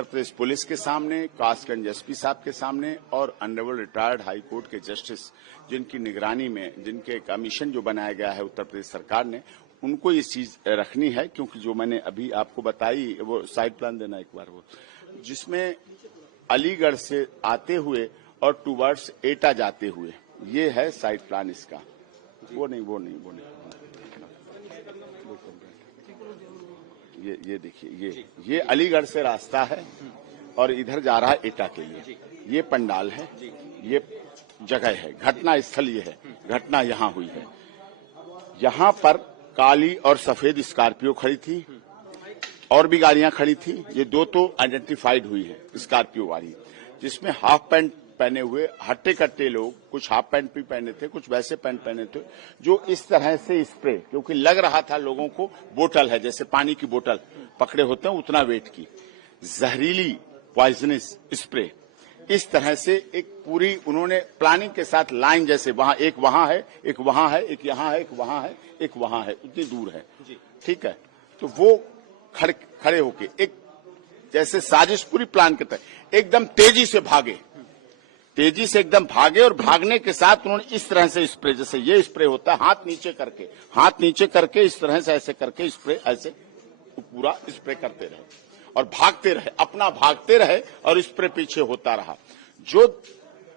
Uttar Pradesh police के सामने, Kasganj SP साहब के सामने और ऑनरेबल रिटायर्ड हाई कोर्ट के जस्टिस जिनकी निगरानी में, जिनके कमीशन जो बनाया गया है उत्तर प्रदेश सरकार ने, उनको ये चीज रखनी है। क्योंकि जो मैंने अभी आपको बताई, वो साइड प्लान देना एक बार, वो जिसमें अलीगढ़ से आते हुए और टूवर्ड्स एटा जाते हुए, ये है साइड प्लान इसका। वो नहीं। ये देखिए, ये अलीगढ़ से रास्ता है और इधर जा रहा है एटा के लिए। ये पंडाल है, ये जगह है, घटना स्थल ये है, घटना यहाँ हुई है। यहाँ पर काली और सफेद स्कॉर्पियो खड़ी थी और भी गाड़ियां खड़ी थी। ये दो तो आइडेंटिफाइड हुई है स्कॉर्पियो वाली, जिसमें हाफ पैंट पहने हुए हट्टे कट्टे लोग, कुछ हाफ पैंट भी पहने थे, कुछ वैसे पैंट पहने थे, जो इस तरह से स्प्रे, क्योंकि लग रहा था लोगों को बोतल है, जैसे पानी की बोतल पकड़े होते हैं उतना वेट की, जहरीली पॉइजनस स्प्रे, इस तरह से एक पूरी उन्होंने प्लानिंग के साथ लाइन, जैसे वहां एक वहां है, एक वहां है, एक यहाँ है, एक वहां है, एक वहां है, उतनी दूर है, ठीक है। तो वो खड़े होके एक जैसे साजिश पूरी प्लान के तहत एकदम तेजी से एकदम भागे और भागने के साथ उन्होंने इस तरह से स्प्रे, जैसे ये स्प्रे होता है, हाथ नीचे करके इस तरह से ऐसे करके स्प्रे, ऐसे पूरा स्प्रे करते रहे और भागते रहे और स्प्रे पीछे होता रहा। जो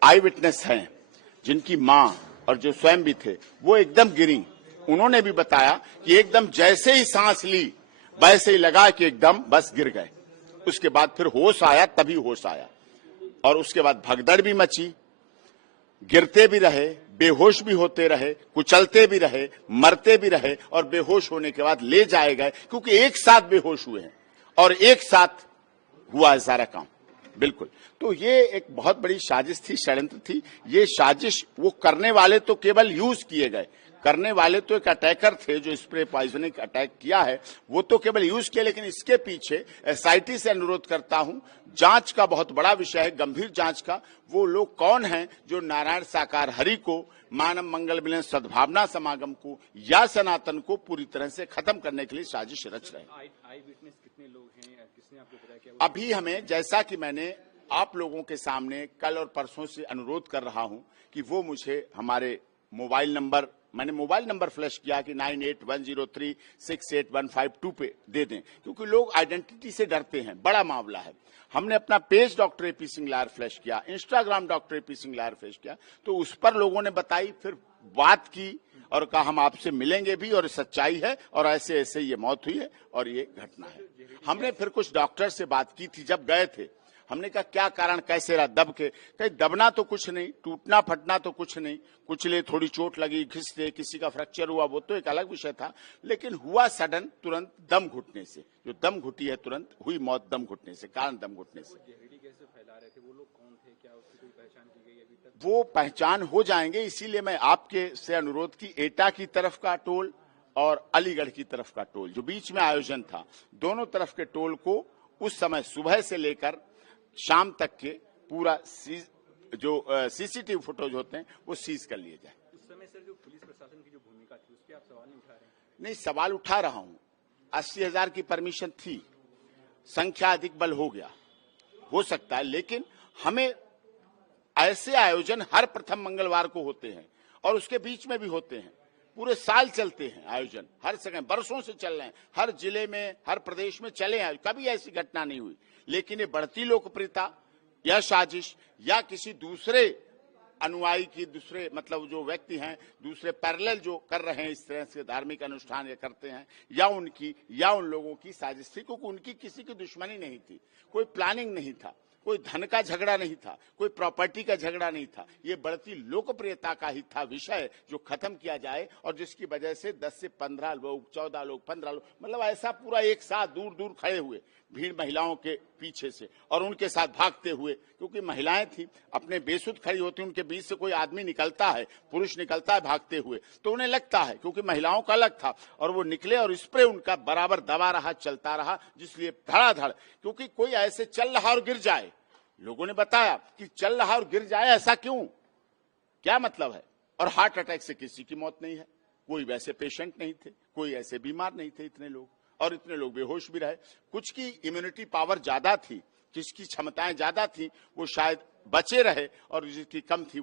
आई विटनेस हैं, जिनकी मां और जो स्वयं भी थे, वो एकदम गिरी। उन्होंने भी बताया कि एकदम जैसे ही सांस ली वैसे ही लगा कि एकदम बस गिर गए। उसके बाद फिर होश आया, तभी होश आया, और उसके बाद भगदड़ भी मची, गिरते भी रहे, बेहोश भी होते रहे, कुचलते भी रहे, मरते भी रहे, और बेहोश होने के बाद ले जाए गए, क्योंकि एक साथ बेहोश हुए हैं और एक साथ हुआ है सारा काम। बिल्कुल, तो ये एक बहुत बड़ी साजिश थी, षड्यंत्र थी। ये साजिश, वो करने वाले तो केवल यूज किए गए, करने वाले तो एक अटैकर थे जो स्प्रे पॉइजनिंग अटैक किया है, वो तो केवल यूज किया। लेकिन इसके पीछे एसआईटी से अनुरोध करता हूं, जांच का बहुत बड़ा विषय है, गंभीर जांच का। वो लोग कौन हैं जो नारायण साकार हरि को, मानव मंगल मिलन सद्भावना समागम को या सनातन को पूरी तरह से खत्म करने के लिए साजिश रच रहे हैं। कितने लोग हैं, किसने आपको बताया क्या? अभी हमें, जैसा कि मैंने आप लोगों के सामने कल और परसों से अनुरोध कर रहा हूं कि वो मुझे हमारे मैंने मोबाइल नंबर फ्लैश किया कि 9810368152 पे दे दें, क्योंकि लोग आइडेंटिटी से डरते हैं, बड़ा मामला है। हमने अपना page doctor AP Singh lawyer flash किया, Instagram doctor AP Singh lawyer flash किया, तो उस पर लोगों ने बताई, फिर बात की और कहा हम आपसे मिलेंगे भी, और सच्चाई है और ऐसे ऐसे ये मौत हुई है और ये घटना है। हमने फिर कुछ डॉक्टर से बात की थी जब गए थे, हमने कहा क्या कारण, कैसे रहा, दब के? कहीं दबना तो कुछ नहीं, टूटना फटना तो कुछ नहीं, कुचले, थोड़ी चोट लगी, घिसते, किसी का फ्रैक्चर हुआ, वो तो एक अलग विषय था, लेकिन हुआ सडन, तुरंत दम घुटने से। जो दम घुटी है, तुरंत हुई मौत दम घुटने से, कारण दम घुटने से। कैसे फैला रहे थे वो लोग, कौन थे, क्या उसकी कोई पहचान की गई अभी तक? वो पहचान हो जाएंगे, इसीलिए मैं आपके से अनुरोध की, एटा की तरफ का टोल और अलीगढ़ की तरफ का टोल, जो बीच में आयोजन था, दोनों तरफ के टोल को उस समय सुबह से लेकर शाम तक के पूरा जो सीसीटीवी फुटेज होते हैं वो सीज कर लिए जाए। उस समय सर जो पुलिस प्रशासन की जो भूमिका थी, उस पर आप सवाल नहीं उठा रहे हैं? नहीं, सवाल उठा रहा हूं। 80,000 की परमिशन थी, संख्या अधिक बल हो गया, हो सकता है, लेकिन हमें ऐसे आयोजन हर प्रथम मंगलवार को होते हैं और उसके बीच में भी होते हैं, पूरे साल चलते हैं आयोजन, हर जगह बरसों से चल रहे हैं, हर जिले में, हर प्रदेश में चले हैं, कभी ऐसी घटना नहीं हुई। लेकिन ये बढ़ती लोकप्रियता या साजिश या किसी दूसरे अनुयायी की, दूसरे मतलब जो व्यक्ति हैं, दूसरे पैरेलल जो कर रहे हैं इस तरह से धार्मिक अनुष्ठान ये करते हैं, या उनकी या उन लोगों की साजिश थी, क्योंकि उनकी किसी की दुश्मनी नहीं थी, कोई प्लानिंग नहीं था, कोई धन का झगड़ा नहीं था, कोई प्रॉपर्टी का झगड़ा नहीं था। ये बढ़ती लोकप्रियता का ही था विषय जो खत्म किया जाए, और जिसकी वजह से 10 से 15 लोग, 14 लोग, 15 लोग, मतलब ऐसा पूरा एक साथ दूर दूर खड़े हुए, भीड़ महिलाओं के पीछे से और उनके साथ भागते हुए, क्योंकि महिलाएं थी, अपने बेसुध खड़ी होती, उनके बीच से कोई आदमी निकलता है, पुरुष निकलता है भागते हुए, तो उन्हें लगता है, क्योंकि महिलाओं का अलग था, और वो निकले और स्प्रे उनका बराबर दबा रहा, चलता रहा, जिसलिए धड़ाधड़, क्योंकि कोई ऐसे चल रहा और गिर जाए, लोगों ने बताया कि चल रहा और गिर जाए, ऐसा क्यों, क्या मतलब है? और हार्ट अटैक से किसी की मौत नहीं है, कोई वैसे पेशेंट नहीं थे, कोई ऐसे बीमार नहीं थे, इतने लोग, और इतने लोग बेहोश भी रहे। कुछ की इम्यूनिटी पावर ज्यादा थी, किसकी क्षमताएं ज्यादा थी वो शायद बचे रहे और जिसकी कम थी वो